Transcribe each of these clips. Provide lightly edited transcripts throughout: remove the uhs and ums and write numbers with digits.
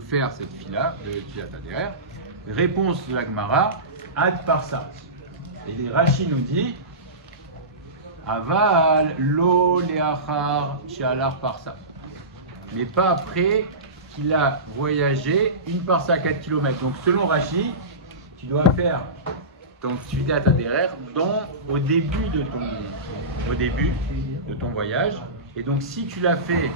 Faire cette fila de Tfilat HaDerer. Réponse de la Gemara, ad parsa. Et les Rashi nous dit aval lo leachar she'alar parsa. Mais pas après qu'il a voyagé une parsa à 4 km. Donc selon Rashi, tu dois faire ton Tfilat HaDerer au début de ton voyage. Et donc si tu l'as fait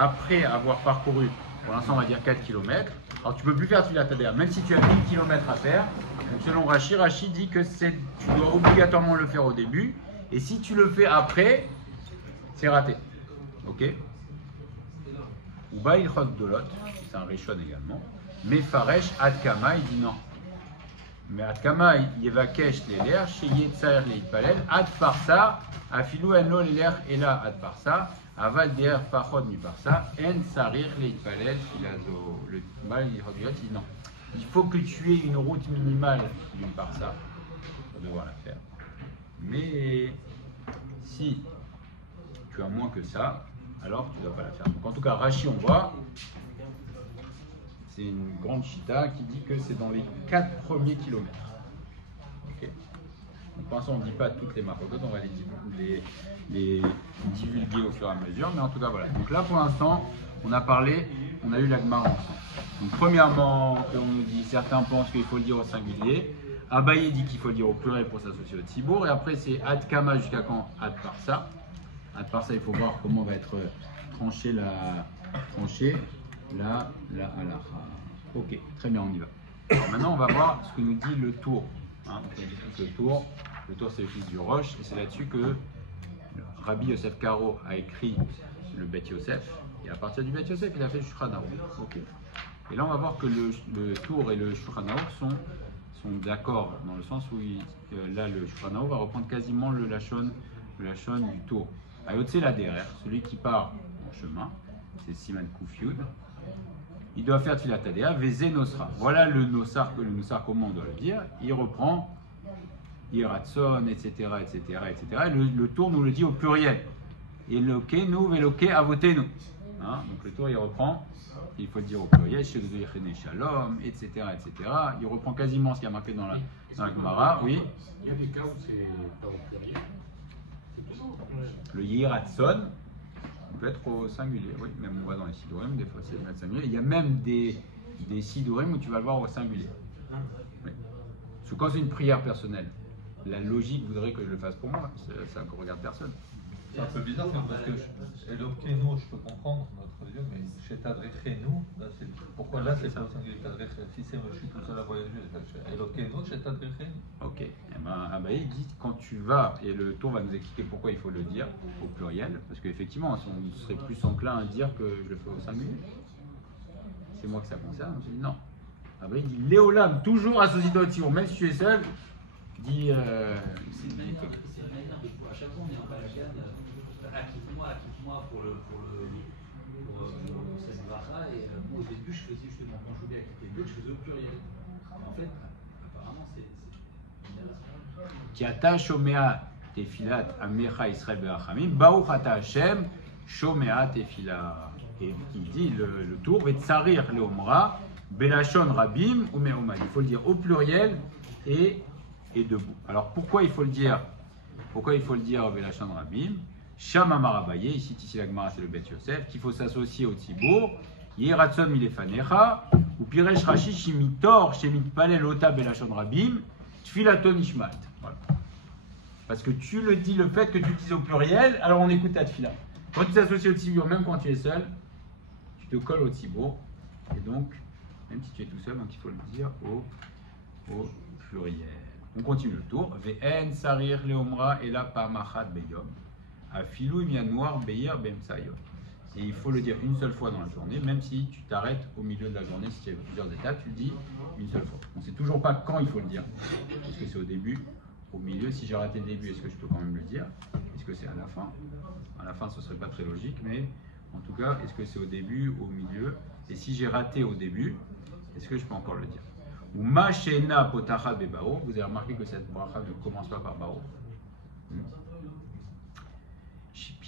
après avoir parcouru, pour l'instant on va dire 4 km, alors tu ne peux plus faire Tfilat HaDerer, même si tu as 1000 km à faire. Donc selon Rashi dit que tu dois obligatoirement le faire au début, et si tu le fais après, c'est raté. Ok. Ou Baïchot Dolot, c'est un Rishon également, mais Faresh Adkama, il dit non. Mais Adkama, Yevakesh Leler, chez Yetzaer Leitpalel, Ad Parsa, Afilou Enlo Leler, Ela Ad Parsa, Aval Der Pachod Mi Parsa, En Sarir Leitpalel, Filazo. Le Baïchot Dolot, il dit non. Il faut que tu aies une route minimale d'une Parsa pour devoir la faire. Mais si tu as moins que ça, alors tu ne dois pas la faire. Donc en tout cas, Rashi, on voit, c'est une grande chita qui dit que c'est dans les 4 premiers kilomètres. Okay. Donc pour l'instant, on ne dit pas toutes les marcotes, on va les divulguer au fur et à mesure, mais en tout cas, voilà. Donc là, pour l'instant, on a eu la Gemara ensemble. Donc premièrement, on nous dit, certains pensent qu'il faut le dire au singulier. Abaye dit qu'il faut le dire au pluriel pour s'associer au Tzibour. Et après, c'est Ad Kama jusqu'à quand Ad Parsa. Ad Parsa, il faut voir comment va être tranchée la halakha. Ok, très bien, on y va. Alors maintenant, on va voir ce que nous dit le tour. Hein, le tour, c'est le fils du Roche, et c'est là-dessus que Rabbi Yosef Karo a écrit le Bet Yosef. Et à partir du Bet Yosef, il a fait le Shulchan Aruch. Ok. Et là, on va voir que le tour et le Shulchan Aruch sont d'accord, dans le sens où là, le Shulchan Aruch va reprendre quasiment le lachon du tour. Ayotse la derrière, celui qui part en chemin, c'est Siman Koufioud. Il doit faire Tfilat HaDerer, Veze Nosra. Voilà le Nosar, comment on doit le dire. Il reprend Iratson, etc. Le tour nous le dit au pluriel. Elokenu, Veloke, Avotenu. Hein, donc le tour, il reprend, il faut le dire au pluriel, Shalom, etc. Il reprend quasiment ce qui a marqué dans la Gemara. Oui. Il y a des cas où c'est pas au pluriel. Le Yiratson peut être au singulier, oui, même on voit dans les Sidurim, des fois c'est le singulier. Il y a même des Sidurim où tu vas le voir au singulier. Oui. Parce que quand c'est une prière personnelle, la logique voudrait que je le fasse pour moi, ça ne regarde personne. C'est un peu bizarre parce que Elokenu, je peux comprendre notre Dieu, mais chez Tadrechenu, pourquoi là c'est pas au singulier Tadrechenu? Si c'est je suis tout seul à voyager, Elokenu chez Tadrechenu. Ok, et ben Abaye dit quand tu vas, et le tour va nous expliquer pourquoi il faut le dire au pluriel, parce qu'effectivement on serait plus enclin à dire que je le fais au singulier. C'est moi que ça concerne, je dis non. Abaye dit Léolam, toujours associé-toi au Tzibour, même si tu es seul, dit. À chaque fois on est en balagane, acquitte-moi pour cette bracha, et moi au début je faisais justement, quand je voulais acquitter l'autre, je faisais au pluriel. En fait, apparemment c'est... Qui attache Shomea Tefilat Amecha Israël Be'achamim, Baruch Ata Hashem Shomea Tefila. Et il dit le tour, Vetsarir Leomra, Belashon Rabim ou Me'omad. Il faut le dire au pluriel et debout. Alors pourquoi il faut le dire Belashon Rabim? Sham Amar Abaye, ici la Gemara c'est le Bet Yosef, qu'il faut s'associer au Tzibour, Yeratson Milefanecha, ou Piresh Rashi Shimitor, Shemit Palel Ota Belashon Rabim, Tfilaton Ishmat. Voilà. Parce que tu le dis, le fait que tu utilises au pluriel, alors on écoute ta tfila. Quand tu t'associes au Tzibour, même quand tu es seul, tu te colles au Tzibour, et donc, même si tu es tout seul, donc il faut le dire au pluriel. On continue le tour. Ve'en sarir leomra ela pamachat beyom. Afilou mianoir beir bemsayom. Et il faut le dire une seule fois dans la journée, même si tu t'arrêtes au milieu de la journée, si tu as plusieurs étapes, tu le dis une seule fois. On ne sait toujours pas quand il faut le dire. Est-ce que c'est au début, au milieu? Si j'ai raté le début, est-ce que je peux quand même le dire? Est-ce que c'est à la fin? À la fin, ce ne serait pas très logique, mais en tout cas, est-ce que c'est au début, au milieu? Et si j'ai raté au début, est-ce que je peux encore le dire? Ou Mashena Potacha Bebao, vous avez remarqué que cette bracha ne commence pas par Bao.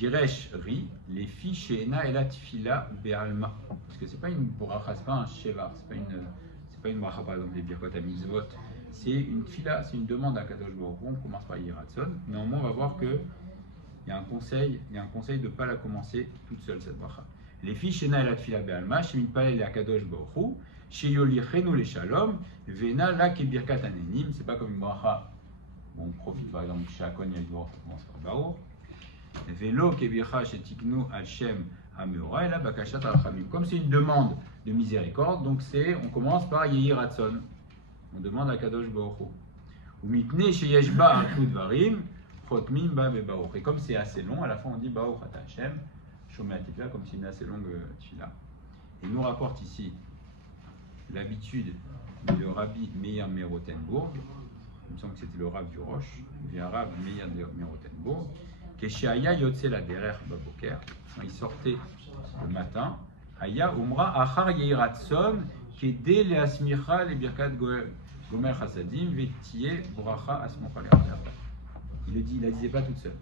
Piresh ri, les filles chez Ena et la tfila be'alma. Parce que c'est pas une bracha, c'est pas un sheva, c'est pas une bracha par exemple des birkot à mitzvot. C'est une tfila, c'est une demande à Kadosh Baruch Hu. On commence par Yiratson. Néanmoins, on va voir que il y a un conseil de ne pas la commencer toute seule cette bracha. Les filles chez Ena et la tfila be'alma, chez Mitpalel et Kadosh Baruch Hu, chez Yolichenu les shalom, Vena la kebirkat anenim. C'est pas comme une bracha. Bon, on profite par exemple chez Akon Yador, on commence par Baruch. Velo kebircha shetiknu al shem hameora et la bakashat al chamim. Comme c'est une demande de miséricorde, donc on commence par Yehi Ratson. On demande à Kadosh Baruch Hu. Ou mitne sheyesh ba akud varim chotmim ba bebaruch. Et comme c'est assez long, à la fin on dit Baruch ata Hashem shomei atifila, comme c'est une assez longue tefila. Et nous rapporte ici l'habitude de Rabbi Meir Merotenbourg. Il me semble que c'était le Rav du Roche, le Rav Meir Merotenbourg. Kesheaya yotze la derer baboker, quand il sortait le matin, Aya umra achar yehiratson kede leasmicha le birkat gomer chasadim vetie bracha asmocha le. Il la disait pas toute seule.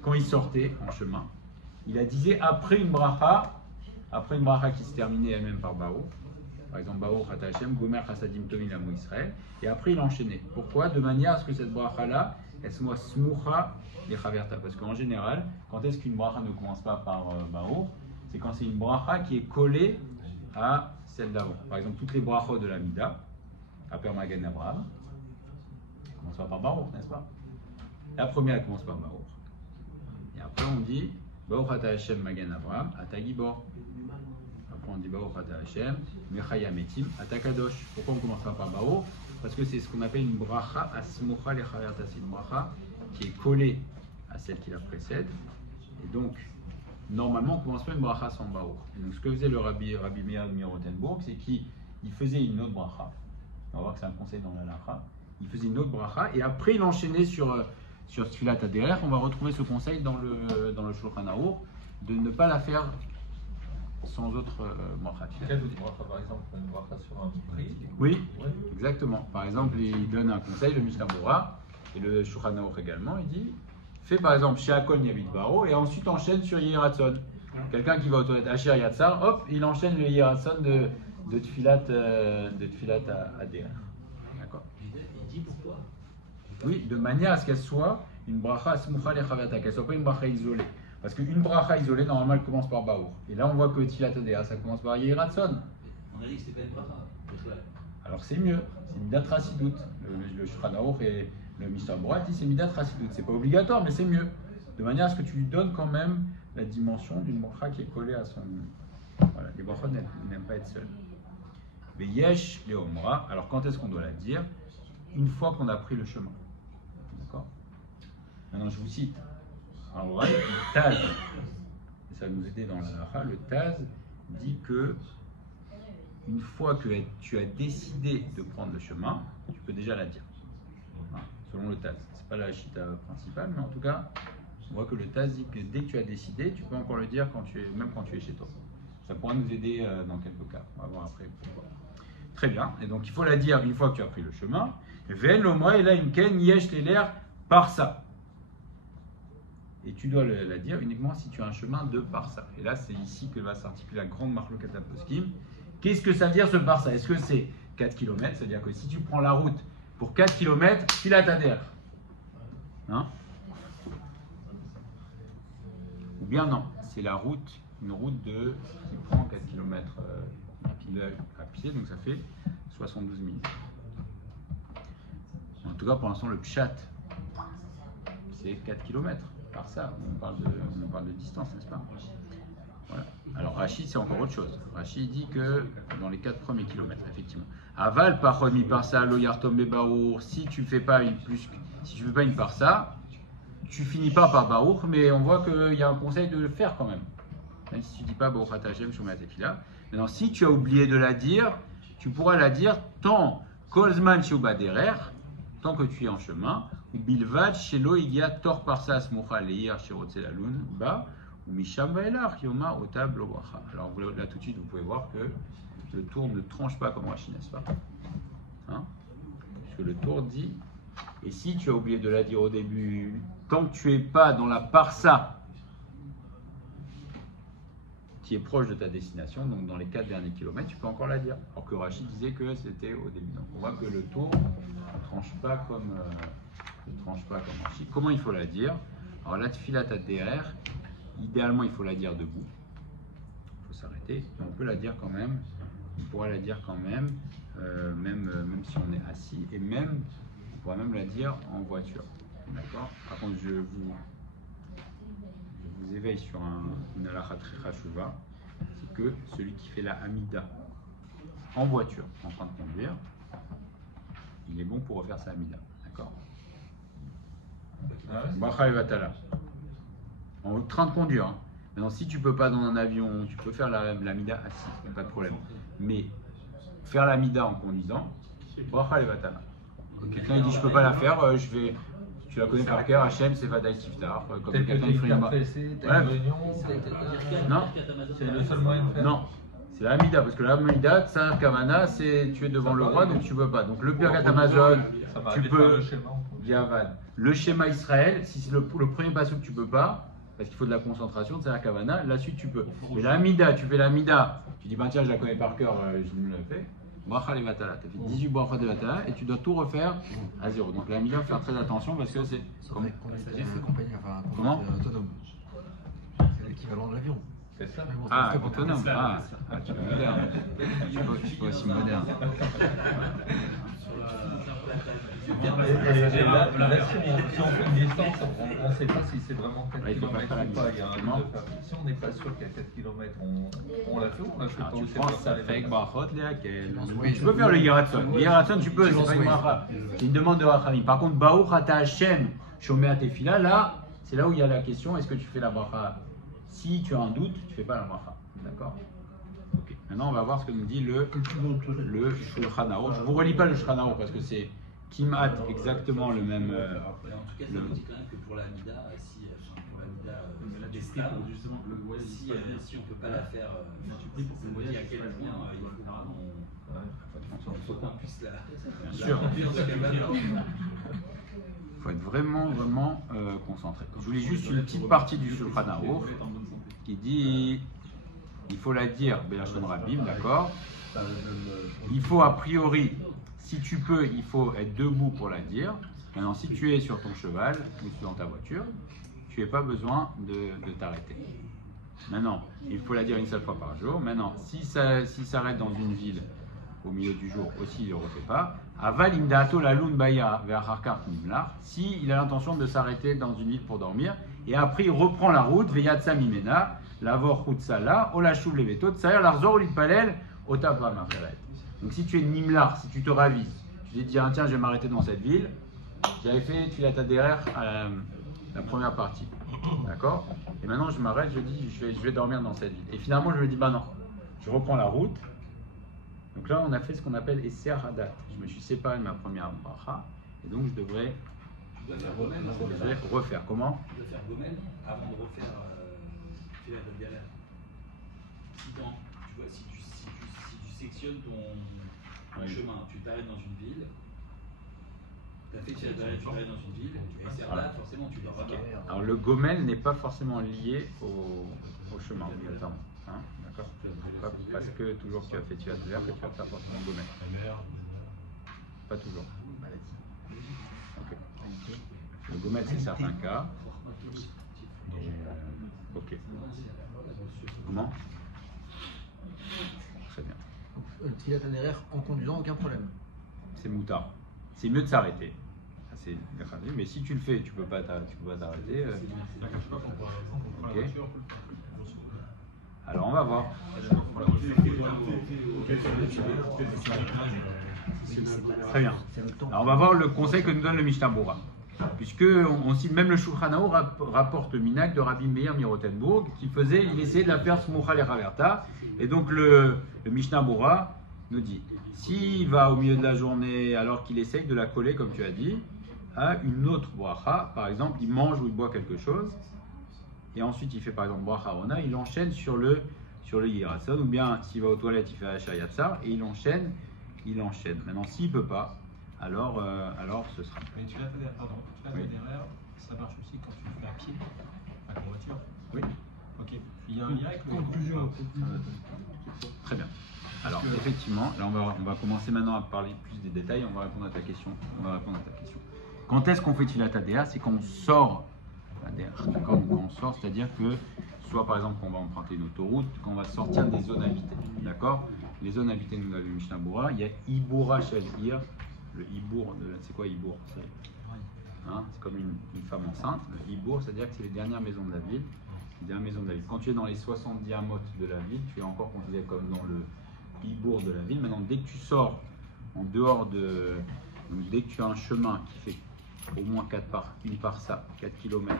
Quand il sortait en chemin, il la disait après une bracha qui se terminait elle-même par Baruch. Par exemple, Baruch ata Hashem gomer chasadim tovim amo Israël. Et après il enchaînait. Pourquoi? De manière à ce que cette bracha là, elle soit smucha les chaverta. Parce qu'en général, quand est-ce qu'une bracha ne commence pas par Baruch? C'est quand c'est une bracha qui est collée à celle d'avant. Par exemple, toutes les brachot de la Mida, après Magen Abraham, commencent pas par Baruch, n'est-ce pas? La première, elle commence par Baruch. Et après, on dit Baruch ata Hashem Magen Abraham, ata Gibor. Après, on dit Baruch ata Hashem, Mechaya Metim, ata Kadosh. Pourquoi on commence pas par Baruch? Parce que c'est ce qu'on appelle une bracha asmucha les chaverta. C'est une bracha qui est collée à celle qui la précède. Et donc, normalement, on ne commence pas une bracha sans Baruch. Et donc, ce que faisait le Rabbi Meir Merotenbourg, c'est qu'il faisait une autre bracha. On va voir que c'est un conseil dans la lacha. Il faisait une autre bracha et après, il enchaînait sur Tfilat Haderer. On va retrouver ce conseil dans le Shulchan Arour de ne pas la faire sans autre bracha. Quelle autre bracha, par exemple, une bracha sur un prix? Oui, exactement. Par exemple, il donne un conseil, le Mishnah Bora et le Shulchan Arour également. Il dit fais par exemple chez Akon Yavit Baro et ensuite enchaîne sur Yehiratson. Quelqu'un qui va aux toilettes Asher Yatsar, hop, il enchaîne le Yehiratson de Tfilat Haderer. D'accord. Il dit pourquoi? Oui, de manière à ce qu'elle soit une bracha smucha le chaverta, qu'elle soit pas une bracha isolée. Parce qu'une bracha isolée, normalement, elle commence par Baour. Et là, on voit que Tfilat Haderer, ça commence par Yehiratson. On a dit que c'était pas une bracha. Alors c'est mieux, c'est Midat Rasidut. Le Shulchan Arour et le Mishnah Bora dit c'est Midat Rasidut. C'est pas obligatoire, mais c'est mieux. De manière à ce que tu lui donnes quand même la dimension d'une bracha qui est collée à son. Voilà, les brachot n'aiment pas être seuls. Mais yesh le omra. Alors quand est-ce qu'on doit la dire? Une fois qu'on a pris le chemin. D'accord? Maintenant je vous cite. Alors le Taz, et ça va nous aider dans la halacha, le Taz dit que une fois que tu as décidé de prendre le chemin, tu peux déjà la dire. Hein, selon le Taz. C'est pas la chita principale, mais en tout cas, on voit que le Taz dit que dès que tu as décidé, tu peux encore le dire même quand tu es chez toi. Ça pourra nous aider dans quelques cas. On va voir après pourquoi. Très bien. Et donc il faut la dire une fois que tu as pris le chemin. Ven l'omra et là une ken yesh l'air par ça. Et tu dois la dire uniquement si tu as un chemin de parsa. Et là, c'est ici que va s'articuler la grande marloquat poskim. Qu'est-ce que ça veut dire ce parsa? Est-ce que c'est 4 km? C'est-à-dire que si tu prends la route pour 4 km, tu la t'adhères. Hein? Ou bien non, c'est une route qui prend 4 km à pied, donc ça fait 72 minutes. En tout cas, pour l'instant, le pshat, c'est 4 km. Par ça, on parle de distance, n'est-ce pas? Voilà. Alors Rachid, c'est encore autre chose. Rachid dit que dans les 4 premiers kilomètres, effectivement. Aval, par remis par ça, lo yartom bebaour, si tu fais pas une par ça, tu finis pas par baour, mais on voit qu'il y a un conseil de le faire quand même. Même si tu dis pas baour atachem, shomei atefila. Maintenant, si tu as oublié de la dire, tu pourras la dire tant kolzman sheubaderer, tant que tu es en chemin, ou bilvad shelo igia tor parsa smucha leir shirotze lalun ba. Alors là tout de suite vous pouvez voir que le tour ne tranche pas comme Rachid, n'est-ce pas? Hein? Puisque le tour dit, et si tu as oublié de la dire au début, tant que tu n'es pas dans la parsa qui est proche de ta destination, donc dans les 4 derniers kilomètres, tu peux encore la dire. Alors que Rachid disait que c'était au début. Donc on voit que le tour ne tranche pas comme Rachid. Comment il faut la dire? Alors la tfilat ad-derer, idéalement il faut la dire debout. Il faut s'arrêter. Mais on peut la dire quand même. On pourra la dire quand même, même si on est assis, et même on pourra même la dire en voiture. D'accord? Par contre, je vous éveille sur une halakha très chashuva, c'est que celui qui fait la Hamida en voiture, en train de conduire, il est bon pour refaire sa Hamida. D'accord? Bracha levatala. En train de conduire. Hein. Maintenant, si tu peux pas dans un avion, tu peux faire la Hamida assis, il n'y a pas de problème. Mais faire la Hamida en conduisant, bracha levatala. Quelqu'un il dit je peux pas la faire, je vais. Tu la connais par cœur, Hachem, c'est Vadaï Tiftar. Comme quelqu'un qui fait une Non, c'est le seul moyen de faire. Non, c'est la Hamida, parce que la Hamida, Tsar Kavana, c'est tu es devant le roi, donc tu peux pas. Donc le Birkat Amazon, tu peux. Yavad. Le schéma Israël, si c'est le premier passage que tu peux pas, parce qu'il faut de la concentration, Tsar Kavana, la suite tu peux. Mais la Hamida, tu fais la Hamida, tu dis, bah tiens, je la connais par cœur, je me l'ai fait. Bracha levatala, tu as fait 18 bracha levatala et tu dois tout refaire à zéro. Donc la Hamida, il faut faire très attention parce que c'est. Comment autonome. C'est l'équivalent de l'avion. C'est ça. Ah, autonome. Ah, tu es moderne. Je suis pas aussi moderne. Et là, si on fait une distance, on ne sait pas si c'est vraiment 4 km ou pas. Si on n'est pas sûr qu'il y a 4 km, on la fait ou on la fait pas? Tu prends ça fait brachot léakel. Tu peux faire le Yeratzon. Le Yeratzon, tu peux, c'est pas une bracha. C'est une demande de Rachamim. Par contre, Baruch ata Hashem shomea tefila, là, c'est là où il y a la question, est-ce que tu fais la bracha? Si tu as un doute, tu ne fais pas la bracha. D'accord? Ok. Maintenant, on va voir ce que nous dit le Shulchan Aruch. Je ne vous relis pas le Shulchan Aruch parce que c'est Kimat exactement le même. En tout cas, ça veut dire quand même que pour la Hamida, si on ne peut pas la faire, il faut qu'on voyage à quel point il faut qu'on puisse la. Bien sûr. Il faut être vraiment concentré. Je voulais juste une petite partie du Shulchan Aruch qui dit il faut la dire Belashon Rabim, d'accord? Il faut a priori, si tu peux, il faut être debout pour la dire. Maintenant, si tu es sur ton cheval ou dans ta voiture, tu n'as pas besoin de t'arrêter. Maintenant, il faut la dire une seule fois par jour. Maintenant, s'il s'arrête dans une ville au milieu du jour aussi, il ne le refait pas. Aval imdato la lun baya ve'acharkar nimlar. Si il a l'intention de s'arrêter dans une ville pour dormir, et après il reprend la route, ve'yatsa mimena, lavor chutzala, olashuv levetot, tsayer larzor litpalel, otapra maferet. Donc si tu es nimlar, si tu te ravises, tu dis tiens, je vais m'arrêter dans cette ville, j'avais fait Tfilat Haderer la première partie, d'accord? Et maintenant je m'arrête, je dis je vais dormir dans cette ville. Et finalement je me dis bah non, je reprends la route. Donc là, on a fait ce qu'on appelle Esser Hadat. Je me suis séparé de ma première bracha, et donc je devrais refaire. Comment? Tu dois faire Gomel avant de refaire Tfilat Haderer. Si tu sectionnes ton chemin, tu t'arrêtes dans une ville, tu as fait Tfilat Haderer, tu t'arrêtes dans une ville, et Esser Hadat, forcément, tu dois refaire. Alors le Gomel n'est pas forcément lié au chemin obligatoirement. Hein, d'accord? Pas parce que toujours tu as fait Tfilat Haderer que tu vas faire forcément Gomel. Pas toujours. Okay. Le Gomel c'est certains cas. Ok. Comment? Très bien. Tfilat Haderer en conduisant, aucun problème. C'est moutard. C'est mieux de s'arrêter. C'est mais si tu le fais, tu peux pas t'arrêter. Ok. Alors on va voir. Très bien. Alors on va voir le conseil que nous donne le Mishnah Bora. Puisque on cite même le Shulchan Aruch rapporte le minhag de Rabbi Meir Mirotenbourg il essayait de la faire Smucha Lechaverta. Et donc le Mishnah Bora nous dit s'il va au milieu de la journée alors qu'il essaye de la coller comme tu as dit à une autre bracha, par exemple il mange ou il boit quelque chose et ensuite il fait par exemple bracha rona, il enchaîne sur le Yiratzon, ou bien s'il va aux toilettes il fait Asher Yatzar et il enchaîne. Maintenant s'il peut pas, alors ce sera. Mais tu l'as fait derrière, ça marche aussi quand tu le fais à pied, avec la voiture. Oui. Ok. Il y a un lien avec le. Conclusion. Très bien. Alors, effectivement, là, on va commencer maintenant à parler plus des détails. On va répondre à ta question. Quand est-ce qu'on fait Tfilat Hadéa? C'est quand on sort Hadéa. D'accord? Quand on sort, c'est-à-dire que, soit par exemple, qu'on va emprunter une autoroute, qu'on va sortir des zones habitées. D'accord? Les zones habitées, nous avons Mishnah Bura. Il y a Iboura Shel Ir. Le Ibour, c'est quoi Ibour? Hein, c'est comme une femme enceinte. Le Ibour, c'est-à-dire que c'est les dernières maisons de la ville. Les dernières maisons de la ville. Quand tu es dans les 70 hamotes de la ville, tu es encore considéré comme dans le Ibour de la ville. Maintenant, dès que tu sors en dehors de. Donc, dès que tu as un chemin qui fait au moins 4 km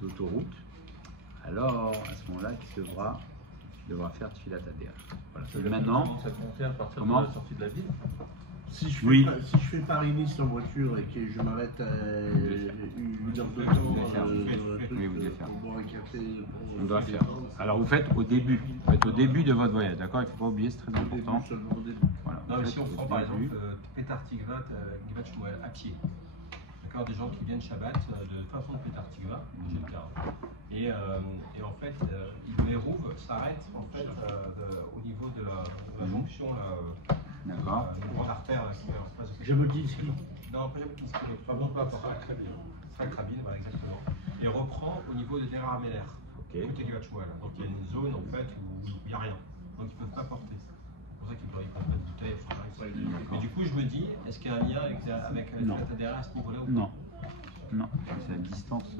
d'autoroute, alors à ce moment-là, tu devras faire Tfilat Hadéa. Voilà. Maintenant, ça compte à partir comment de la sortie de la ville. Si je fais, Oui. si je fais Paris-Nice en voiture et que je m'arrête à une heure de temps Vous devez faire. Oui, vous devez faire. pour boire un café, On doit faire. Alors vous faites au début. Vous faites au début de votre voyage, d'accord? Il ne faut pas oublier, c'est très important. seulement au début. Voilà. Non, Vous mais faites si on au prend par début. exemple Petar Tikva, Givat Shmuel à pied. D'accord, des gens qui viennent Shabbat de façon de Petar Tikva, j'ai le cas. Et en fait, Mérouv s'arrête en fait au niveau de la jonction là. D'accord. Une grande artère là, qui est en face de Jabotinsky. Non, pas Jabotinsky, mais pas bon, pas Srak Rabin, voilà, exactement. Et reprend au niveau de Derar Ameler, côté Givat Shmuel. Donc il y a une zone en fait où il n'y a rien. Donc ils ne peuvent pas porter. C'est pour ça qu'ils ne peuvent pas de bouteilles, etc. Mais du coup, je me dis, est-ce qu'il y a un lien avec Non. la Tadera à ce niveau-là ou pas? Non. Non. C'est la distance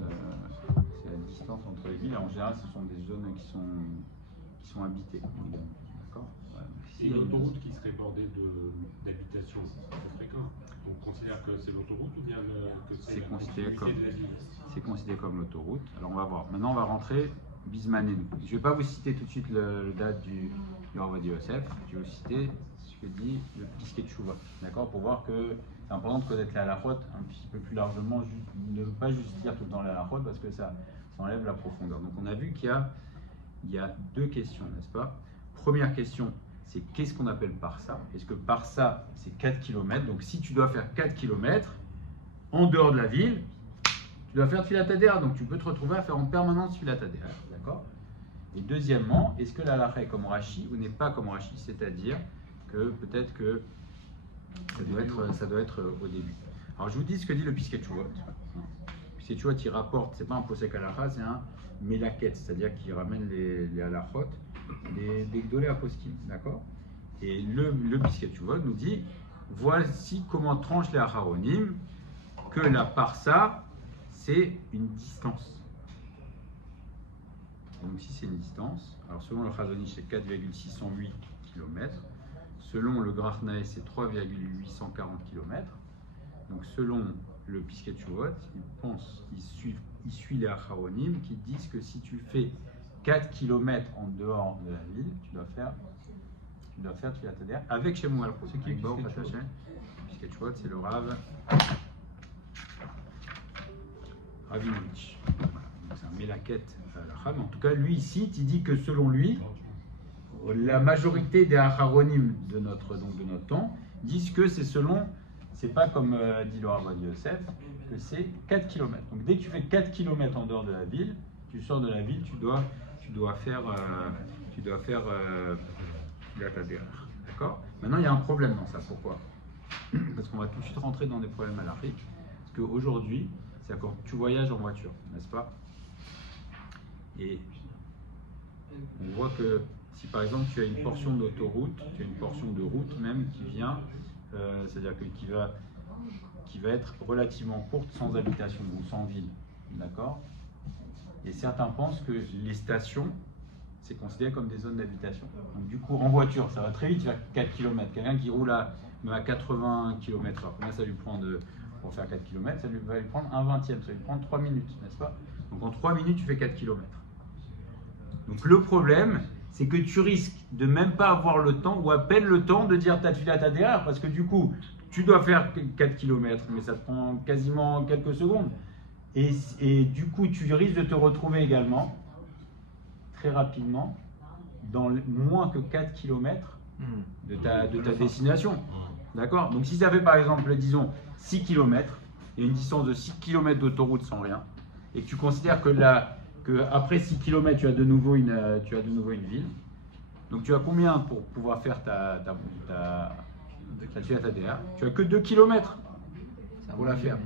entre les villes. En général, ce sont des zones qui sont habitées. D'accord. Voilà. Et l'autoroute qui serait bordée d'habitations, c'est fréquent. On considère que c'est l'autoroute ou bien que c'est la considéré continuité comme de la ville? c'est considéré comme l'autoroute. Alors on va voir. Maintenant on va rentrer Bismanen. Je ne vais pas vous citer tout de suite le date du Ravadi Yosef. Je vais vous citer ce que dit le Piskei Teshuvah. D'accord? Pour voir que c'est important de connaître la halachot un petit peu plus largement, ne pas juste lire tout le temps la halachot parce que ça enlève la profondeur. Donc on a vu qu'il y a deux questions, n'est-ce pas? Première question, c'est qu'est-ce qu'on appelle parsa? Est-ce que parsa c'est 4 km? Donc si tu dois faire 4 km en dehors de la ville, tu dois faire Tfilat Hadéa, donc tu peux te retrouver à faire en permanence Tfilat Hadéa, d'accord? Et deuxièmement, est-ce que la halakha est comme Rashi ou n'est pas comme Rashi? C'est-à-dire que peut-être que ça doit être au début. Alors je vous dis ce que dit le Piskei Teshuvah. Le Piskei Teshuvah il rapporte, c'est pas un posek halakha, c'est un melaket, c'est-à-dire qu'il ramène les halachot des Gdolei Aposkim, d'accord? Et le Piskei Teshuvah nous dit, voici comment tranchent les Acharonim que la parsa c'est une distance. Donc si c'est une distance, alors selon le Chazon Ish c'est 4,608 km, selon le Grachnae c'est 3,840 km, donc selon le Piskei Teshuvah, il suit les Acharonim qui disent que si tu fais 4 km en dehors de la ville, tu dois faire Tfilat Hadéa avec Shemu Al-Khut. C'est qui le Piskei Teshuvah, c'est le Rav Rabinovitch. Donc c'est un mélaquette à mais en tout cas, lui, il cite, il dit que selon lui, la majorité des Acharonim de notre temps disent que c'est pas comme dit le Rav Yosef, que c'est 4 km. Donc dès que tu fais 4 km en dehors de la ville, tu sors de la ville, tu dois faire la Hadéa. D'accord? Maintenant, il y a un problème dans ça. Pourquoi? Parce qu'on va tout de suite rentrer dans des problèmes à l'Afrique. Parce qu'aujourd'hui, c'est quand tu voyages en voiture, n'est-ce pas? Et on voit que si par exemple tu as une portion d'autoroute, tu as une portion de route même qui vient, c'est-à-dire qui va être relativement courte sans habitation ou sans ville, d'accord? Et certains pensent que les stations, c'est considéré comme des zones d'habitation. Donc du coup, en voiture, ça va très vite, tu vas 4 km. Quelqu'un qui roule à 80 km/h, combien ça lui prend pour faire 4 km? Ça va lui prendre un vingtième, ça va lui prendre 3 minutes, n'est-ce pas? Donc en 3 minutes, tu fais 4 km. Donc le problème, c'est que tu risques de même pas avoir le temps, ou à peine le temps, de dire ta Tfilat Hadéa, parce que du coup, tu dois faire 4 km, mais ça te prend quasiment quelques secondes. Et du coup, tu risques de te retrouver également, très rapidement, dans moins que 4 km de ta destination. D'accord? Donc si ça fait par exemple, disons, 6 km, et une distance de 6 km d'autoroute sans rien, et que tu considères que qu'après 6 km, tu as de nouveau une ville. Donc tu as combien pour pouvoir faire ta TDR? Tu as que 2 km pour la faire.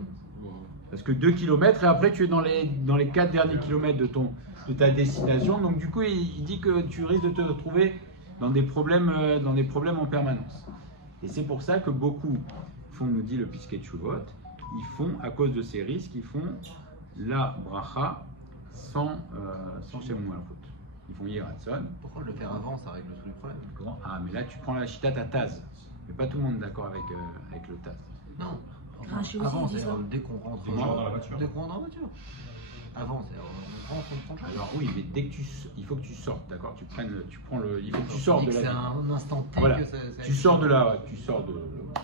Parce que 2 km et après tu es dans les 4 derniers kilomètres de ta destination. Donc du coup, il dit que tu risques de te retrouver dans des problèmes en permanence. Et c'est pour ça que beaucoup font, nous dit le Piskei Teshuvot, ils font, à cause de ces risques, ils font la bracha sans Shem Malchut. Ils font Yiratson. Pourquoi le faire avant, ça règle tous les problèmes? Comment? Ah, mais là tu prends la Shitat à Taz. Mais pas tout le monde est d'accord avec le Taz. Non. Rachid aussi, Avant, il dit c'est ça. dès qu'on rentre Dès qu'on rentre dans la voiture. Dès qu'on rentre dans la voiture. Avant, c'est on rentre, on prend le Alors oui, mais dès que il faut que tu sortes, d'accord? Il faut que tu sortes de C'est la ville. un instant T Voilà. que ça Tu sors de là,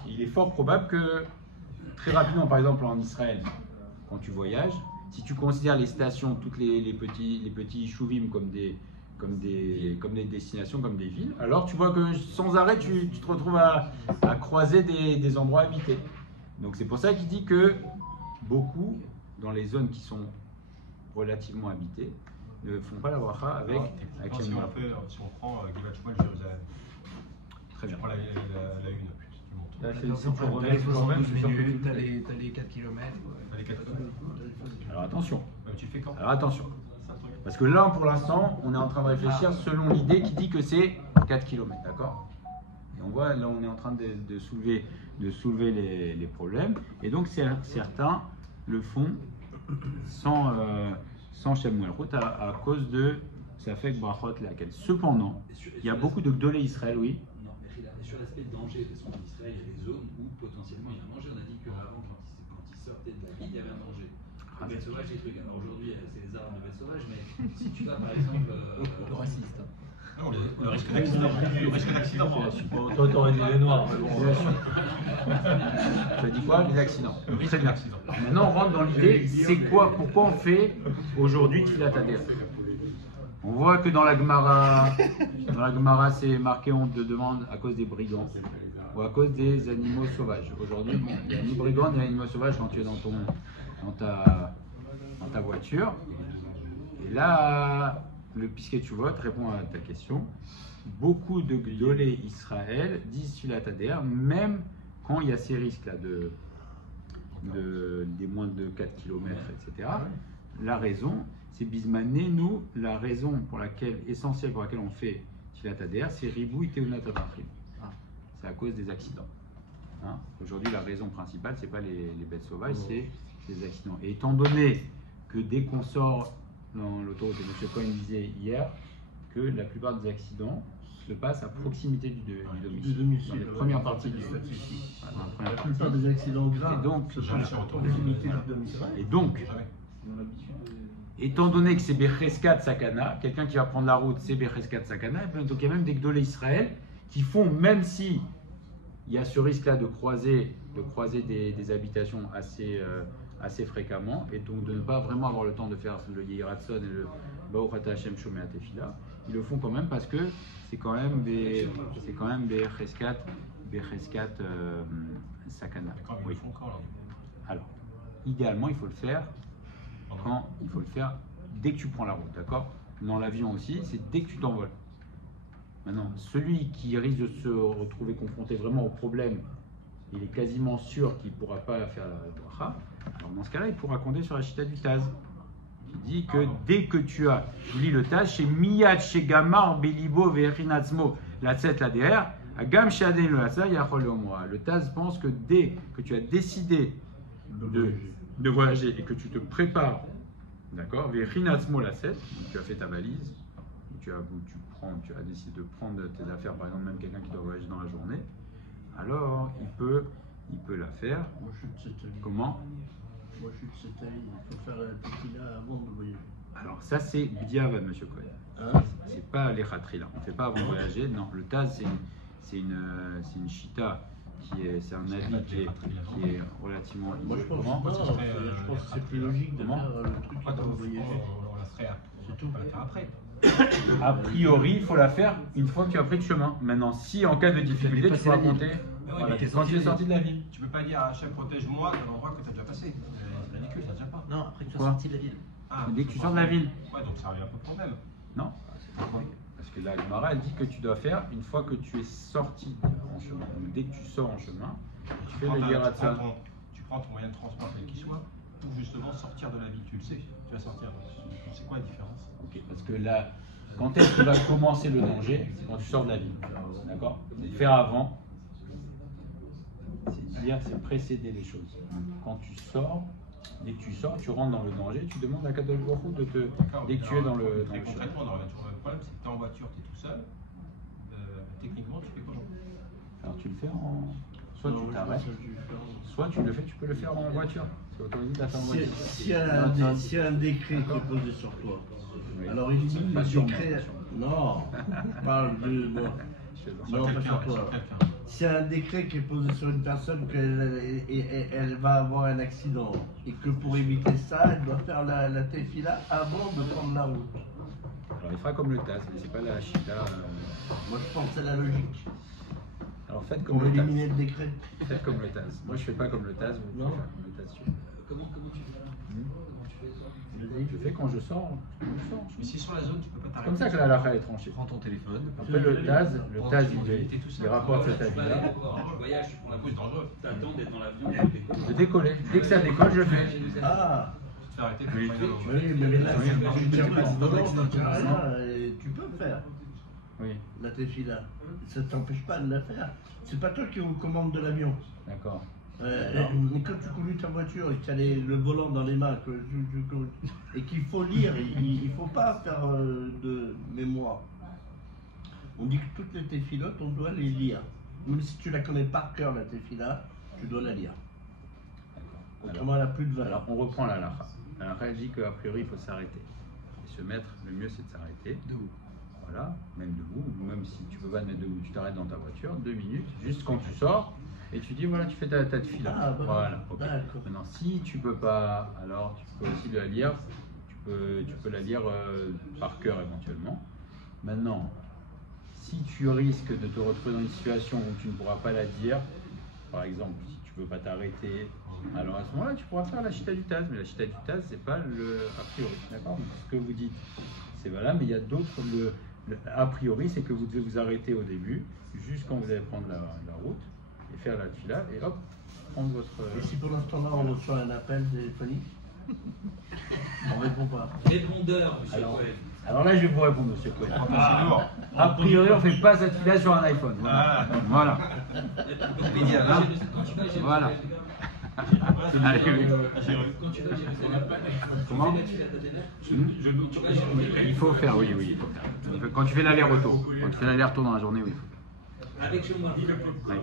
Il est fort probable que très rapidement, par exemple en Israël, quand tu voyages, si tu considères les stations, toutes les petits chouvim comme des destinations, comme des villes, alors tu vois que sans arrêt, tu te retrouves à croiser des endroits habités. Donc c'est pour ça qu'il dit que beaucoup, dans les zones qui sont relativement habitées, ne font pas la bracha avec Si Shem on Malchut. si on prend Givat Shmuel Jérusalem, Très bien. tu prends la une, tu montes. Là, Attends, si tu t'as remets les le 72 c'est sûr que minutes, tu t'as fais. les 4 km. T'as les 4 kilomètres. Alors attention. Tu fais quand? Alors attention. C'est un truc. Parce que là, pour l'instant, on est en train de réfléchir selon l'idée qui dit que c'est 4 km, d'accord? Et on voit, là, on est en train de soulever les problèmes. Et donc, certains le font sans Shem Malchut à cause de ça fait que brachot laquelle. Cependant, il y a beaucoup de Gdolé Israël, oui. Non, mais là, sur l'aspect danger, parce qu'en Israël, il y a des zones où potentiellement il y a un danger. On a dit qu'avant, quand ils sortaient de la ville, il y avait un danger. Les bêtes sauvages, des trucs. Alors aujourd'hui, c'est les armes de bêtes sauvages, mais si tu vas par exemple. Le raciste. Non, le risque d'accident. Le risque d'accident. Bon, toi, t'aurais dit les noirs, mais bon. Tu as dit quoi? Les accidents. Le risque Très bien. d'accident. Maintenant, on rentre dans l'idée, c'est quoi, pourquoi on fait aujourd'hui Tfilat Hadar? On voit que dans la Gemara, c'est marqué on te demande à cause des brigands ou à cause des animaux sauvages. Aujourd'hui, bon, il n'y a ni brigands ni animaux sauvages quand tu es dans ta voiture. Et là, le Piskei Teshuvot répond à ta question. Beaucoup de Gdolé Israël disent Tfilat Hadar, même quand il y a ces risques-là des moins de 4 km, etc. La raison, c'est Bismané, nous, la raison essentielle pour laquelle on fait Tfilat Hadar, c'est Ribouï Teunat Adrachim. C'est à cause des accidents. Hein? Aujourd'hui, la raison principale, c'est pas les bêtes sauvages, c'est les accidents. Et étant donné que dès qu'on sort dans l'autoroute, et M. Cohen disait hier, que la plupart des accidents se passent à proximité du domicile. Dans les premières parties du statistique. dans la première La partie. plupart des accidents graves Et donc, se jamais passent sur à autoroute. proximité du domicile. Et donc, Jamais. On a l'habitude de- étant donné que c'est Becheskat Sakana, quelqu'un qui va prendre la route, c'est Becheskat Sakana, et donc il y a même des Gdolé Israël qui font, même si il y a ce risque-là de croiser des habitations assez fréquemment, et donc de ne pas vraiment avoir le temps de faire le Yehiratson et le Baruch Ata Hashem Shomei Tefila, ils le font quand même parce que c'est quand même Becheskat Sakana. D'accord, mais ils Oui. le font quand, là? Alors, idéalement, il faut le faire dès que tu prends la route, d'accord? Dans l'avion aussi, c'est dès que tu t'envoles. Maintenant, celui qui risque de se retrouver confronté vraiment au problème, il est quasiment sûr qu'il ne pourra pas faire la bracha. Alors dans ce cas-là, il pourra compter sur la chita du Taz, qui dit que dès que tu as, je lis le Taz, chez Miyad, chez Gamar, Belibo, Verinatzmo, la tête là derrière, Agam Shaden le Hatsa, Yachol le Omra. Le Taz pense que dès que tu as décidé de voyager et que tu te prépares, d'accord, Verinatzmo la 7, tu as fait ta valise, tu as décidé de prendre tes affaires, par exemple même quelqu'un qui doit voyager dans la journée, alors il peut la faire. Moi, je suis de cette avis. Comment? Moi, je suis de cette avis. Il faut faire la tequila avant de voyager. Alors ça c'est Bdiavad, monsieur Cohen. Hein? C'est pas les khatri là. On ne fait pas avant de voyager. Non, le Taz c'est une chita c'est un avis qui est relativement. Moi, je pense, Comment? non, je pense que c'est plus logique de Comment? faire le truc Pas avant de comme voyager. on la ferait après. C'est tout. On va la faire après. A priori, il faut la faire une fois que tu as pris le chemin. Maintenant, si en cas de difficulté, tu passer pourras la ville. compter. Mais oui, Voilà, mais quand tu es sorti de la ville. Tu peux pas dire à Hachem protège-moi d'un endroit que tu as déjà passé. C'est ridicule, ça ne tient pas. Non, après que tu Quoi? sois sorti de la ville. Ah, dès que tu sors de la ville. Ouais, donc ça revient un peu au problème. Non. Parce que là, le Gemara, elle dit que tu dois faire une fois que tu es sorti en chemin. Donc, dès que tu sors en chemin, tu fais le Yeratzon. Tu prends ton moyen de transport, quel qu'il soit, pour justement sortir de la ville. Tu le sais, tu vas sortir. C'est quoi la différence? Ok, parce que là, quand est-ce que va commencer le danger? C'est quand tu sors de la ville. D'accord? Faire avant, c'est précéder les choses. Quand tu sors, dès que tu sors, tu rentres dans le danger, tu demandes à Kadosh Baruch Hu de te. Dès que tu es dans le. Très concrètement, on revient toujours au même problème, c'est que tu es en voiture, tu es tout seul. Techniquement, tu fais comment? Alors tu le fais en. Soit tu t'arrêtes, soit tu le fais, tu peux le faire en voiture. C'est autorisé de la faire en voiture. S'il y a un décret qui est posé sur toi, Oui. alors il dit Pas le sur moi, décret. pas sur moi. Non, je parle de moi. Non, pas sur toi. S'il y a un décret qui est posé sur une personne qu'elle va avoir un accident et que pour éviter ça, elle doit faire la tefila avant de prendre la route. Alors il fera comme le TAS, mais c'est pas la Chita. Moi je pense que c'est la logique. Alors faites comme Pour le TAS. éliminer le décret. Faites comme le TAS. Moi je fais pas comme le TAS, vous Non. faites comme le TAS. Comment tu fais là? Comment tu fais ça? Je fais quand je sors. Mais si sur la zone, tu peux pas C'est t'arrêter. comme ça que la lacha est tranchée. Prends ton téléphone. Après le TAS, il rapporte cet Tu vas à avis-là. l'aéroport, tu voyages, tu prends la C'est dangereux. tu attends d'être dans l'avion, tu décolles. De décoller. Dès que ça décolle, je le fais. Ah, Tu te fais arrêter, Oui. mais là, Oui, tu tiens pas de volant, tu tiens rien, et tu peux le faire. Oui, La tefila. Ça ne t'empêche pas de la faire. C'est pas toi qui es aux commandes de l'avion. d'accord. Mais quand tu conduis ta voiture et que tu as le volant dans les mains et qu'il faut lire, il ne faut pas faire de mémoire. On dit que toutes les tefilotes, on doit les lire. Même si tu la connais par cœur, la tefila, tu dois la lire. Autrement, elle n'a plus de valeur. Alors on reprend la lacha. La lacha elle dit qu'a priori il faut s'arrêter. Et se mettre, le mieux c'est de s'arrêter. Debout. Voilà, même debout, ou même si tu peux pas te mettre debout, tu t'arrêtes dans ta voiture, 2 minutes, juste quand tu sors, et tu dis voilà, tu fais ta tefila. Ah, bah, voilà, ok. d'accord. Maintenant, si tu peux pas, alors tu peux aussi la lire, tu peux la lire par cœur éventuellement. Maintenant, si tu risques de te retrouver dans une situation où tu ne pourras pas la dire, par exemple, si tu peux pas t'arrêter, alors à ce moment-là, tu pourras faire la chita du Taz, mais la chita du Taz, c'est pas le a priori, d'accord? Donc, ce que vous dites, c'est valable, mais il y a d'autres, le a priori, c'est que vous devez vous arrêter au début, juste quand vous allez prendre la route, et faire la fila, et hop, prendre votre... Et si pour l'instant là on reçoit un appel téléphonique, on répond pas. Répondeur, monsieur Alors, Cohen. alors là, je vais vous répondre, monsieur Cohen. C'est lourd. A priori, on fait pas cette fila sur un iPhone. Voilà. Voilà. Quand tu vas à Jérusalem, Voilà. Allez, oui. quand tu vas à Jérusalem, Comment tu fais la tefila? Tu vas à Jérusalem. Il faut faire, oui, il faut faire. Quand tu fais l'aller-retour, quand tu fais l'aller-retour dans la journée, oui, il faut faire. Avec chez moi. Ouais.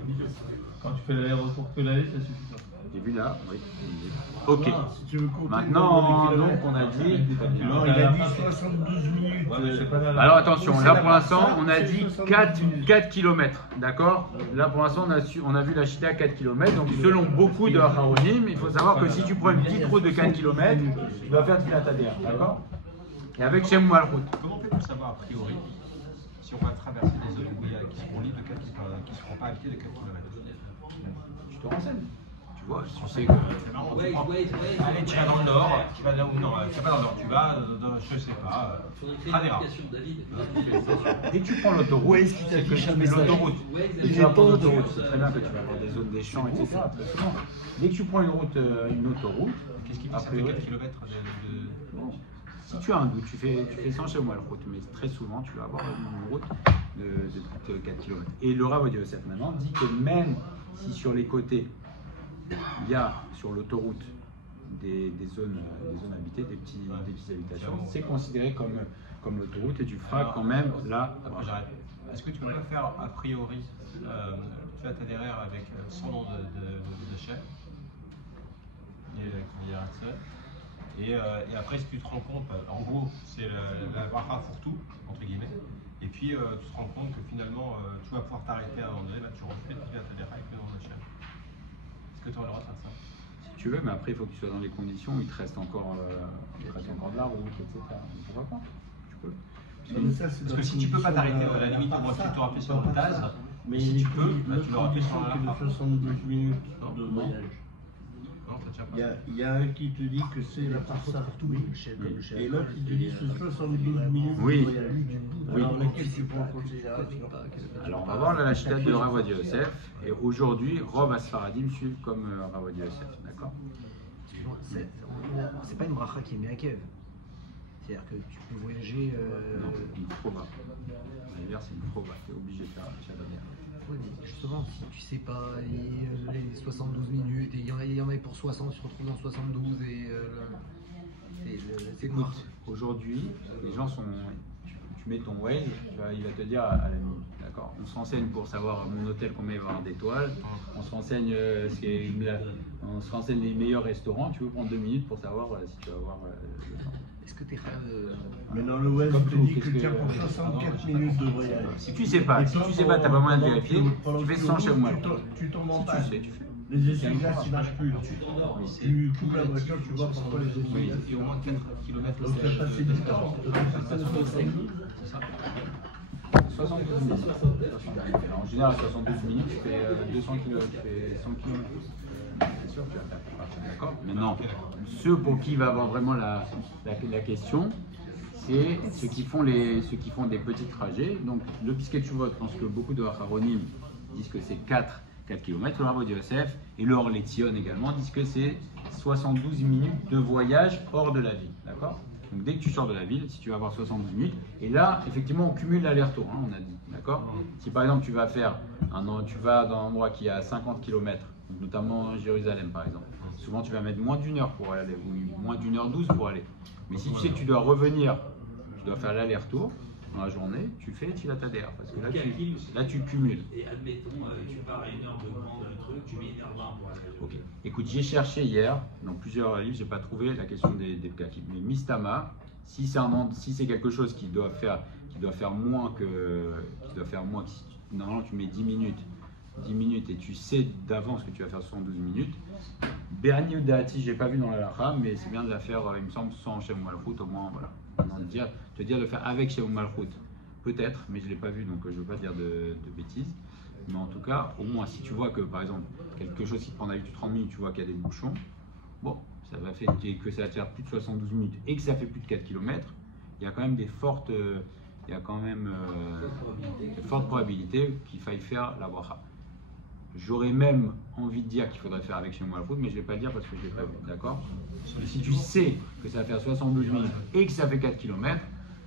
Quand tu fais l'aller-retour que l'aller, ça suffit pas. J'ai vu là, oui. Ok. Ah, si tu veux compter Maintenant, le nombre de donc, on a dit. Non, il a dit 72 minutes. Ouais, mais c'est pas la- Alors attention, C'est là la pour l'instant, partie, on a c'est dit 72 4 km, d'accord? Là pour l'instant, on a vu la chita à 4 km, donc selon beaucoup de Haronim, il faut savoir que si tu prends une petite route de 4 km, tu vas faire Tfilat Hadar, d'accord? Et avec Shem Malchut. Comment peut-on savoir a priori si on va traverser des zones qui seront libres de 4 qui ne seront pas habitées de 4 km? Tu te renseignes. Tu vois, tu sais que. Allez, tu vas dans le nord, tu vas là où non, tu vas pas dans le nord, tu vas dans, je sais pas, Il faudrait créer une Hadera. application, David. Dès que tu prends l'autoroute, Où est-ce qu'il c'est que t'affiche tu un mets message? l'autoroute. Ouais, Et tu ils vas avaient prendre pas l'autoroute, de- c'est très bien que tu vas avoir des zones des champs, etc. très souvent. Dès que tu prends une autoroute, Qu'est-ce qui fait a ça fait priori, 4 km bon, si tu as un doute, tu fais sans chez moi la route, mais très souvent tu vas avoir une route de plus de 4 km. Et le Rav Yosef maintenant dit que même si sur les côtés, il y a sur l'autoroute des zones habitées, des petites habitations, c'est considéré comme l'autoroute et tu feras quand même là. Après, j'arrête. Est-ce que tu peux pas faire a priori, tu vas t'adhérer avec son nom de chef et après, si tu te rends compte, en gros, c'est la bracha pour tout, entre guillemets, et puis tu te rends compte que finalement, tu vas pouvoir t'arrêter à un moment donné, bah, tu refais, tu vas t'adhérer avec le nom de chef. Est-ce que tu auras le droit de faire ça? Si tu veux, mais après il faut que tu sois dans les conditions où il te reste encore, de la route, etc. Pourquoi pas? Tu peux. Parce que si tu peux pas t'arrêter, à la limite, moi, tu t'auras fait sur le TAS, mais si tu peux, bah, tu l'auras fait sur que la de 72 minutes de voyage. D'accord, t'as déjà Il y pas. il y a un qui te dit que c'est la parsa, oui. Et l'autre qui te dit que c'est 72 minutes Oui. de voyage. Alors laquelle tu prends en considération? Alors on va voir la chita de Rav Ovadia Yosef. Et aujourd'hui, Rov Asfaradim suivent comme Rav Ovadia Yosef. D'accord? Excuse-moi, c'est pas une bracha qui est Meakev. C'est-à-dire que tu peux voyager. Non, une prova. L'hiver, c'est une prova. Tu es obligé de faire la chita d'hiver. Oui, mais justement, si tu sais pas, les 72 minutes, et il y en a pour 60, tu te retrouves dans 72, et c'est une Écoute, aujourd'hui, les gens sont. Tu mets ton Waze, il va te dire à la minute. D'accord? On se renseigne pour savoir mon hôtel combien il va avoir d'étoiles. On se renseigne on se renseigne les meilleurs restaurants. Tu veux prendre 2 minutes pour savoir si tu vas avoir le temps. Est-ce que tu es Mais dans le West, Comme je te tout, dis que qu'est-ce tu as que- pour 64 minutes de voyage. Si tu sais pas, t'as pas moyen de vérifier, tu fais 100 chez moi. Tu tombes en Si tu panne. sais, tu fais. Les essuie-glaces, ils marchent plus. Tu coupes la voiture, tu vois pourquoi les essuie-glaces. Il y a au moins 4 km Donc tu as passé du temps. Tu as passé 72. 72 minutes. En général, 72 minutes, tu fais 200 km, tu fais 100 km. C'est sûr, tu vas faire ta partie, d'accord? Maintenant, ceux pour qui il va avoir vraiment la question, c'est ceux qui font des petits trajets. Donc, le Piskei Teshuvot, je pense que beaucoup de Acharonim disent que c'est 4 km. Le Rav Ovadia Yosef et le Or Letzion également disent que c'est 72 minutes de voyage hors de la ville, d'accord? Donc dès que tu sors de la ville, si tu vas avoir 72 minutes, et là, effectivement, on cumule l'aller-retour, hein, on a dit, d'accord? Si par exemple tu vas tu vas dans un endroit qui est à 50 km, notamment Jérusalem par exemple, souvent tu vas mettre moins d'une heure pour aller, ou moins d'une heure 12 pour aller. Mais si tu sais que tu dois revenir, tu dois faire l'aller-retour dans la journée, tu fais Tfilat Hadar, parce que là tu cumules. Et admettons, tu pars à 1 heure de prendre le truc, tu mets 1h20 pour aller. Ok. Écoute, j'ai cherché hier dans plusieurs livres, j'ai pas trouvé la question des pkakim. Mais Mistama, si c'est quelque chose qui doit faire moins que normalement tu mets 10 minutes et tu sais d'avance que tu vas faire 72 minutes. Berni ou Dati, j'ai pas vu dans la lacha, mais c'est bien de la faire, il me semble, sans Shem Malchut, au moins voilà. Te dire de le faire avec Shem Malchut, peut-être, mais je l'ai pas vu, donc je veux pas dire de bêtises. Mais en tout cas, au moins, si tu vois que, par exemple, quelque chose qui te prend d'habitude 30 minutes, tu vois qu'il y a des bouchons, bon, ça va faire que ça va te faire plus de 72 minutes et que ça fait plus de 4 km, il y a quand même des fortes probabilités qu'il faille faire la bracha. J'aurais même envie de dire qu'il faudrait faire avec chez moi la foot, mais je ne vais pas le dire parce que je ne l'ai pas vu, d'accord? Si tu sais que ça va faire 72 minutes et que ça fait 4 km,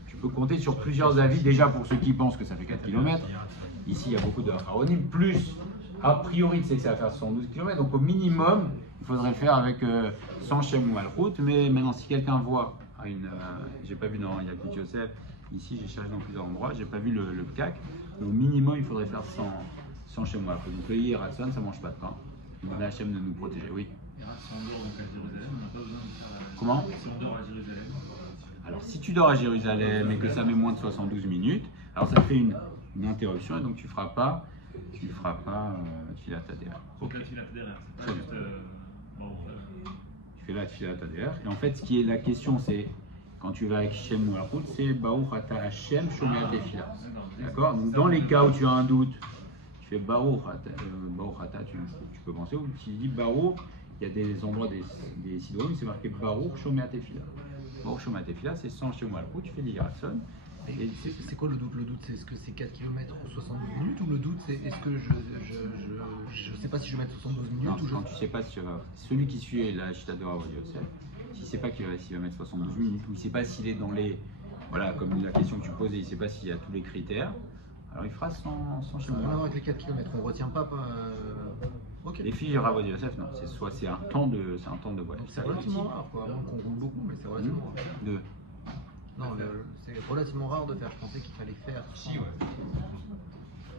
tu peux compter sur plusieurs avis, déjà pour ceux qui pensent que ça fait 4 km. Ici, il y a beaucoup de Acharonim, plus a priori, tu sais que ça va faire 72 km, donc au minimum, il faudrait faire avec 100 Shem ou Malchut. Mais maintenant, si quelqu'un voit, j'ai pas vu dans Yakut Yosef, ici j'ai cherché dans plusieurs endroits, j'ai pas vu le pkak, mais au minimum, il faudrait faire 100 Shem ou Malchut. Donc le Yiratson, ça mange pas de pain. On a Hachem de nous protéger, oui. Si on dort donc à Jérusalem, on n'a pas besoin de faire la... Comment? Si on dort à Jérusalem. Alors si tu dors à Jérusalem et que ça met moins de 72 minutes, alors ça fait une interruption et donc tu feras pas Tfilat Hadar. Donc la Tfilat Hadar, c'est pas juste... bon, Tu fais la Tfilat Hadar. Et en fait, ce qui est la question, c'est quand tu vas avec Shem ou Malchut, c'est Baruch Ata Hashem Shomea Tefila. D'accord? Donc dans les cas où tu as un doute, tu fais Baruch Ata, tu peux penser, ou tu dis Baruch, il y a des endroits des Sidorim, c'est marqué Baruch Shomea Tefila. Baruch Shomea Tefila, c'est sans Shem ou Malchut, tu fais des Yiratson. Et c'est quoi le doute? Le doute, c'est est-ce que c'est 4 km ou 72 minutes, ou le doute, c'est est-ce que je sais pas si je vais mettre 72 minutes Non, ou quand tu sais pas si tu vas. Celui qui suit la Chita de Rav Ovadia Yosef, s'il ne sait pas s'il va mettre 72 minutes, ou il ne sait pas s'il est dans les. Voilà, comme la question que tu posais, il ne sait pas s'il y a tous les critères, alors il fera sans chez Non, moi. avec les 4 km, on retient pas. Ok. Les filles Rav Ovadia Yosef, non, c'est un temps de voyage. Donc c'est relativement rare, quoi. À moins qu'on roule beaucoup, mais c'est relativement rare. De. Non, c'est relativement rare de faire. Je pensais qu'il fallait faire. Si, ouais.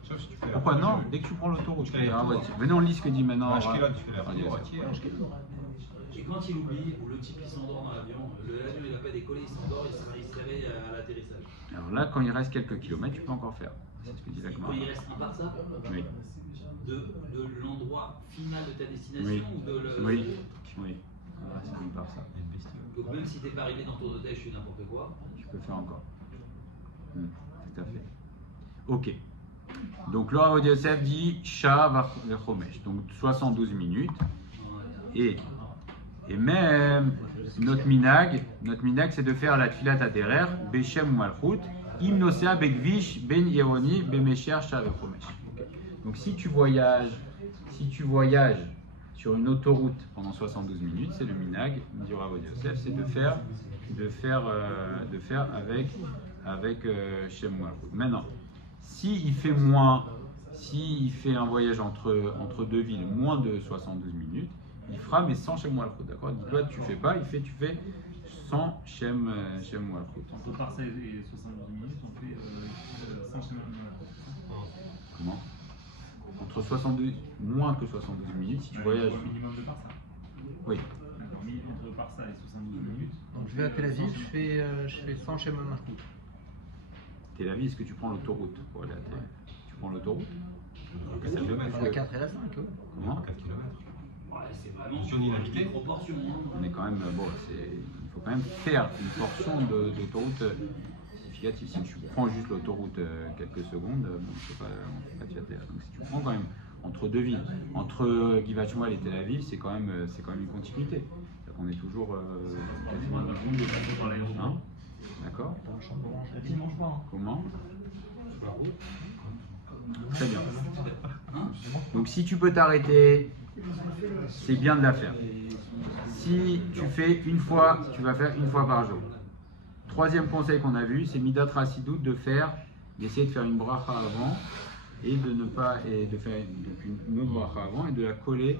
Sauf si tu fais. Pourquoi non? Dès que tu prends l'autoroute, tu fais fais les Rav retours. Ovadia. Venez, on lit ce que dit maintenant. Ashkelon, tu fais la Rav Ovadia retour, Yosef. Et quand il oublie, ou le type il s'endort dans l'avion, l'avion il n'a pas décollé, il s'endort, il se réveille à l'atterrissage. Alors là, quand il reste quelques kilomètres, tu peux encore faire. C'est ce que dit la Quand Gemara. il reste, il part ça Oui. de l'endroit final de ta destination Oui. ou de le. Oui. Oui. Ah, c'est une part ça. Donc même si t'es pas arrivé dans ton hôtel, je fais n'importe quoi. Tu peux faire encore. Tout à fait. Ok. Donc Laura Odiosef dit Shah Vechomesh, donc 72 minutes. Et Et même notre minag c'est de faire la tfilat aderer, Beshem ou Malchut, Imnosea Bekvish, Ben Yeroni, Bemesher, Shavechomesh. Donc si tu voyages sur une autoroute pendant 72 minutes, c'est le minag du Rav Yosef, c'est de faire avec Shem ou Malchut. Maintenant, s'il fait un voyage entre deux villes moins de 72 minutes, il fera mais sans Shem Malchut, d'accord? Toi tu fais pas, tu fais sans Shem Malchut. Entre Parsa et 72 minutes, on fait sans Shem Malchut. Comment? Entre 72, moins que 72 minutes, si tu voyages. Au minimum de Parsa. Oui. D'accord, entre Parsa et 72 minutes. Donc je vais à Tel Aviv, je fais sans Shem Malchut. Tel Aviv, est-ce que tu prends l'autoroute pour aller à Tel Aviv? Tu prends l'autoroute? Ça veut dire Entre la 4 et la 5, ouais. Comment? 4 km. Ouais, c'est vraiment Sur une inhabitée. une proportion. On est quand même, il faut quand même faire une portion d'autoroute significative. Si tu prends juste l'autoroute quelques secondes, bon, on ne peut pas te faire. Donc si tu prends quand même entre deux villes, entre Givat Shmuel et Tel Aviv, c'est quand même une continuité. On est toujours quasiment à la bout. Hein? D'accord? Comment? Très bien. Donc si tu peux t'arrêter, c'est bien de la faire. Si tu fais une fois, tu vas faire une fois par jour. Troisième conseil qu'on a vu, c'est Midat Rassidout d'essayer de faire une bracha avant et de faire une autre bracha avant et de la coller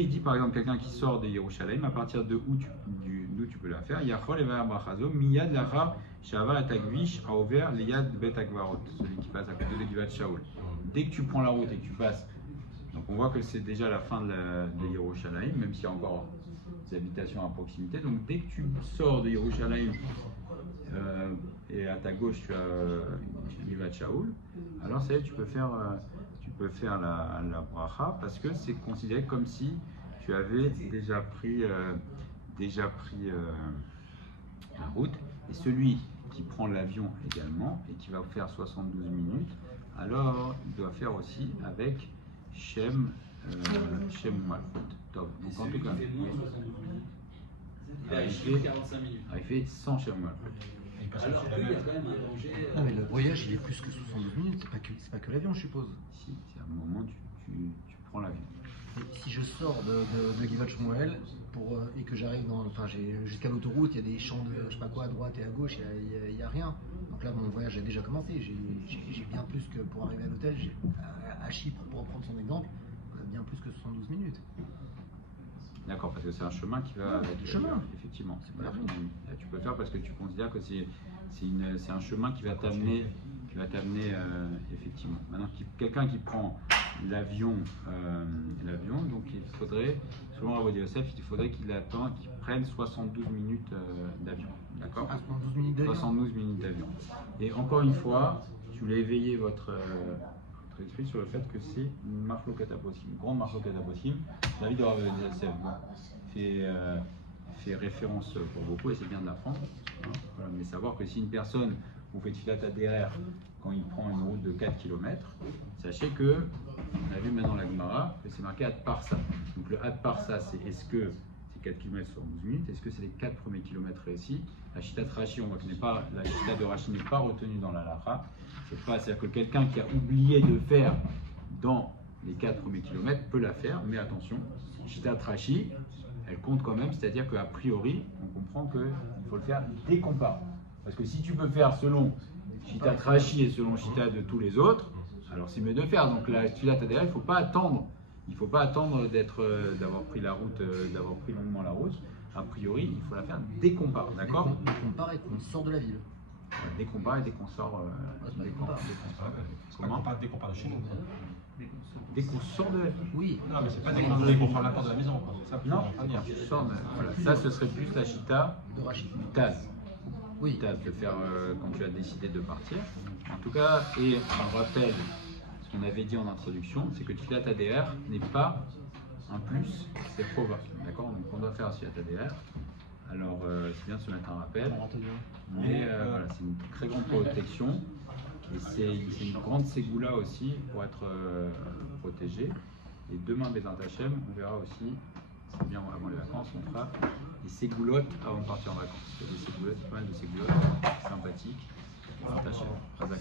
Il dit par exemple quelqu'un qui sort de Yerushalayim, à partir de d'où tu peux la faire. Yachol et brachazo miyad lachar shavar et tagvish a ouvert liyad bet agvarot, celui qui passe à côté de Givat Shaul. Dès que tu prends la route et que tu passes, donc on voit que c'est déjà la fin de Yerushalayim, même s'il y a encore des habitations à proximité. Donc dès que tu sors de Yerushalayim et à ta gauche tu as Givat Shaul, alors ça y est, tu peux faire la bracha parce que c'est considéré comme si tu avais déjà pris la route. Et celui qui prend l'avion également et qui va faire 72 minutes, alors il doit faire aussi avec Shem Malchut. Top. Donc en tout cas, fait moins de 72 minutes. Il fait 45 minutes. il fait sans Shem Malchut. Alors qu'il y a quand même un danger. Non mais le voyage il est plus que 72 minutes, c'est pas que l'avion je suppose. Si, c'est à un moment tu prends l'avion. Et si je sors de Givat Shmuel et que j'arrive jusqu'à l'autoroute, il y a des champs de je sais pas quoi à droite et à gauche, il y a rien. Donc là mon voyage a déjà commencé. J'ai bien plus que pour arriver à l'hôtel, à Chypre pour reprendre son exemple, bien plus que 72 minutes. D'accord, parce que c'est un chemin qui va avec le chemin. Effectivement, C'est pas la route. là, tu peux faire parce que tu considères que c'est un chemin qui va t'amener effectivement. Maintenant, quelqu'un qui prend l'avion, donc il faudrait, selon Rav Yosef, il faudrait qu'il prenne 72 minutes d'avion. D'accord? 72 minutes d'avion. 72 minutes d'avion. Et encore une fois, je voulais éveiller votre esprit sur le fait que c'est une marloquat possible, une grande marloquat possible. David de Rav Yosef fait référence pour beaucoup et c'est bien de l'apprendre. Hein, voilà, mais savoir que si une personne vous fait filat adhérer quand il prend une route de 4 km, sachez que, on a vu maintenant la Gemara, que c'est marqué Ad Parsa. Donc le Ad Parsa, c'est est-ce que c'est 4 km sur 12 minutes, est-ce que c'est les 4 premiers kilomètres réussis? La Chita de Rashi, on voit que la Chita de Rashi n'est pas retenue dans la Lacha. C'est-à-dire que quelqu'un qui a oublié de faire dans les 4 premiers kilomètres peut la faire, mais attention, Chita de Rashi, elle compte quand même, c'est-à-dire qu'a priori, on comprend qu'il faut le faire dès qu'on part. Parce que si tu peux faire selon Chita Trashi et selon Chita de tous les autres, alors c'est mieux de faire. Donc la Chita Tadera, il ne faut pas attendre. Il faut pas attendre d'avoir pris la route, d'avoir pris longuement la route. A priori, il faut la faire dès qu'on part, d'accord? Dès qu'on part et qu'on sort de la ville. Dès qu'on part et dès qu'on sort. Dès qu'on part. Comment? Dès qu'on part de chez nous. Dès qu'on sort de la ville. Oui. Non, mais c'est pas dès qu'on prend la porte de la maison. Quoi. Ça, Non, on va dire. tu sors voilà. Ça, ce serait plus la Chita De Rachid. du Taz. Oui. Taz, de faire quand tu as décidé de partir. En tout cas, et on rappelle ce qu'on avait dit en introduction, c'est que Tfilat ADR n'est pas un plus, c'est Chova. D'accord? Donc on doit faire Tfilat ADR. Alors c'est bien de se mettre un rappel. Mais voilà, c'est une très grande protection. Et c'est une grande ségoula aussi pour être protégé. Et demain, Bézant Hachem, on verra aussi, c'est bien avant les vacances, on fera des ségoulottes avant de partir en vacances. Il y a des ségoulottes, pas mal de ségoulottes sympathiques. Bézant Hachem, Razak.